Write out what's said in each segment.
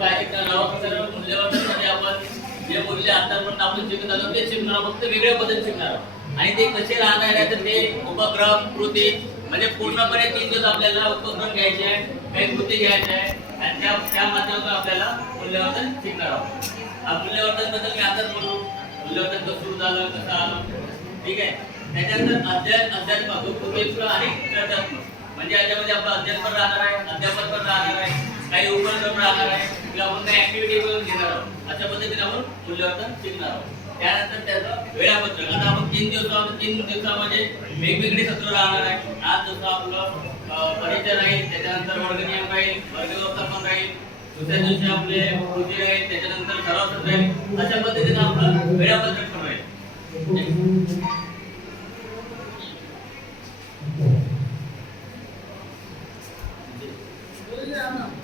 आपण काय मूल्यवर्धनमध्ये आपण जे मूल्य आतापर्यंत आपण शिकत आलो ते शिकणार फक्त वेगळे बदल शिकणार आणि ते कसे राहणार आहे तर ते उपक्रम कृती म्हणजे पूर्णपणे तीन दिवस आपल्याला उपक्रम घ्यायचे आहे काही कृती घ्यायच्या आहे आणि त्या त्या माध्यमातून आपल्याला मूल्यवर्धन शिकणार आहोत. मूल्यवर्धनबद्दल मी आताच बोलू मूल्यवर्धन कसं सुरू झालं कसं आलं? ठीक आहे? त्याच्यानंतर अध्यात्म अध्यात्म आणि चर्चात्मक. म्हणजे याच्यामध्ये आपलं अध्यात्म राहणार आहे अध्यापन घेणार अशा पद्धतीने आपण मूल्यवर्धन शिकणार आहोत. त्यानंतर त्याचं वेळापत्रक. आता आपण तीन दिवस तीन दिवसामध्ये म्हणजे वेगवेगळे सत्र राहणार आहे. आज जसं आपलं परिचय राहील त्याच्यानंतर वर्गनियम राहील वर्ग व्यवस्थापन राहील. दुसऱ्या दिवशी आपले कृती राहील त्याच्यानंतर सराव सत्र राहील. अशा पद्धतीने आपलं वेळापत्रक पण राहील. Yeah,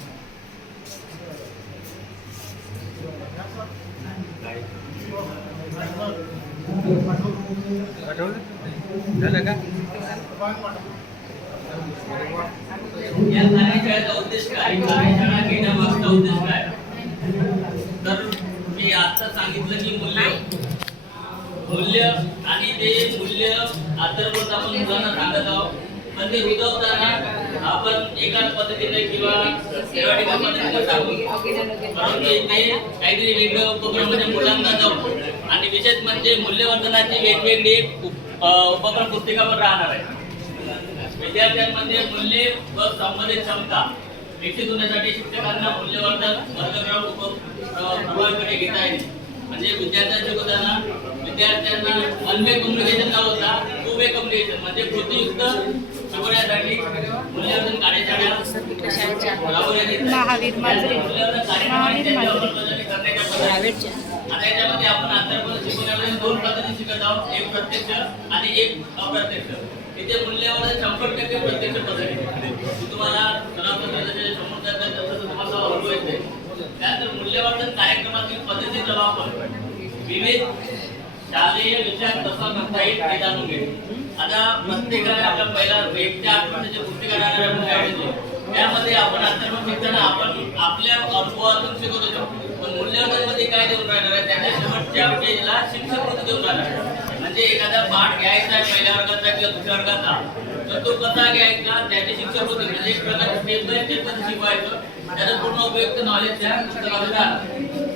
झालं का या कार्यशाळेचा उद्देश काय कार्यशाळा घेण्यामागचा उद्देश काय तर मी आता सांगितलं की मूल्य मूल्य आणि ते मूल्य अंतर्गत आपण मुलांना सांगत आहोत. पण ते रुजवताना आपण एकाच पद्धतीने किंवा पद्धतीने सांगू परंतु इथे काहीतरी वेगळं उपक्रम म्हणजे मुलांना जाऊन आणि विशेष म्हणजे मूल्यवर्धनाची वेगवेगळी उपक्रम पुस्तिकावर राहणार आहे. विद्यार्थ्यांमध्ये मूल्ये व संबंधित क्षमता विकसित होण्यासाठी शिक्षकांना मूल्यवर्धन वर्गक्रम उप प्रभावीपणे घेता येईल. म्हणजे विद्यार्थ्यांच्या होताना विद्यार्थ्यांना अन्वय कम्युनिकेशन न होता. वे कम्युनिकेशन म्हणजे कृतीयुक्त शिकवण्यासाठी मूल्यवर्धन कार्यशाळा. महावीर मांजरे. महावीर मांजरे. आता याच्यामध्ये आपण अंतर्गत शिकवण्यामध्ये दोन पद्धती शिकत आहोत. एक प्रत्यक्ष आणि एक अप्रत्यक्ष. इथे मूल्यवर्धन शंभर टक्के प्रत्यक्ष पद्धती तुम्हाला तुम्हाला अनुभव येते त्यानंतर मूल्यवर्धन कार्यक्रमातील पद्धतीचा वापर. विविध शालेय विषयात तसा करता येईल हे जाणून घे आता प्रत्येकाने आपल्या पहिला एक ते आठ वर्षाचे पुस्तिका त्यामध्ये आपण अंतर्गत शिकताना आपण आपल्या अनुभवातून शिकत होतो पण मूल्यवर्धनमध्ये काय देऊन राहणार आहे? त्याच्या शेवटच्या पेजला शिक्षक कृती देऊन राहणार आहे. म्हणजे एखादा पाठ घ्यायचा आहे पहिल्या वर्गाचा किंवा दुसऱ्या वर्गाचा तर तो कसा घ्यायचा? त्याचे शिक्षक होते. म्हणजे एक प्रकारे स्टेप बाय स्टेप शिकवायचं. त्याचं पूर्ण उपयुक्त नॉलेज त्या पुस्तकामध्ये राहणार.